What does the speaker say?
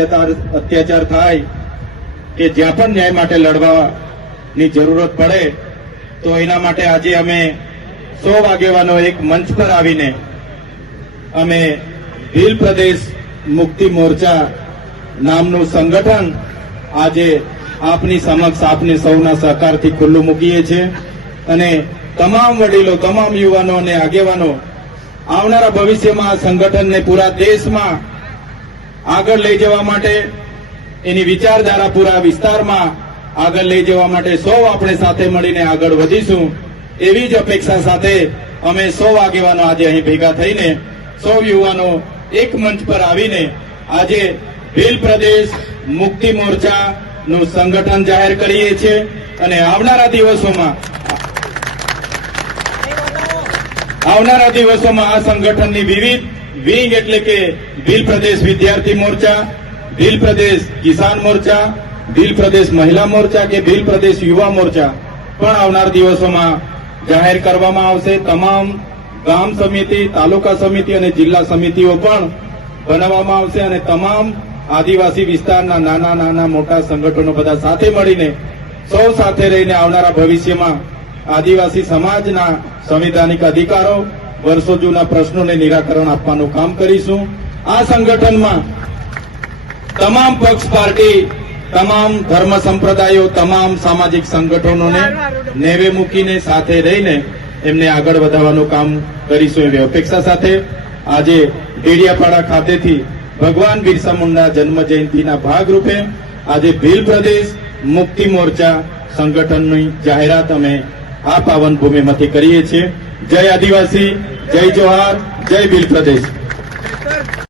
અત્યાચાર થાય કે જ્યાં પણ ન્યાય માટે લડવાની જરૂરત પડે, તો એના માટે આજે અમે સો આગેવાનો એક મંચ પર આવીને અમે ભીલ પ્રદેશ મુક્તિ મોરચા નામનું સંગઠન આજે આપની સમક્ષ આપને સૌના સહકારથી ખુલ્લું મૂકીએ છીએ અને તમામ વડીલો, તમામ યુવાનો અને આગેવાનો, આવનારા ભવિષ્યમાં આ સંગઠનને પૂરા દેશમાં આગળ લઈ જવા માટે એની વિચારધારા પૂરા વિસ્તારમાં આગળ લઈ જવા માટે સૌ આપણે સાથે મળીને આગળ વધીશું. એવી જ અપેક્ષા સાથે અમે સૌ આગેવાનો આજે અહીં ભેગા થઈને, સૌ યુવાનો એક મંચ પર આવીને આજે ભીલ પ્રદેશ મુક્તિ મોરચા નું સંગઠન જાહેર કરીએ છીએ અને આવનારા દિવસોમાં આવનારા દિવસોમાં આ સંગઠનની વિવિધ વિંગ એટલે કે દિલ પ્રદેશ વિદ્યાર્થી મોરચા, દિલ પ્રદેશ કિસાન મોરચા ભીલ પ્રદેશ મહિલા મોરચા કે દિલ પ્રદેશ યુવા મોરચા પણ આવનાર દિવસોમાં જાહેર કરવામાં આવશે. તમામ ગામ સમિતિ, તાલુકા સમિતિ અને જિલ્લા સમિતિઓ પણ બનાવવામાં આવશે અને તમામ આદિવાસી વિસ્તારના નાના નાના મોટા સંગઠનો બધા સાથે મળીને, સૌ સાથે રહીને આવનારા ભવિષ્યમાં આદિવાસી સમાજના સંવિધાનિક અધિકારો વર્ષો જૂના પ્રશ્નોને નિરાકરણ આપવાનું કામ કરીશું. આ સંગઠનમાં તમામ પક્ષ પાર્ટી તમામ ધર્મ સંપ્રદાયો તમામ સામાજિક સંગઠનોને નેવે મૂકીને સાથે રહીને એમને આગળ વધારવાનું કામ કરીશું એવી અપેક્ષા સાથે. આજે ડેડિયાપાડા ખાતેથી ભગવાન બિરસા મુંડા જન્મ જયંતિના ભાગરૂપે આજે ભીલ પ્રદેશ મુક્તિ મોરચા સંગઠનની જાહેરાત અમે આ પાવન ભૂમિમાંથી કરીએ છીએ. જય આદિવાસી જય જોહાર જય ભીલ પ્રદેશ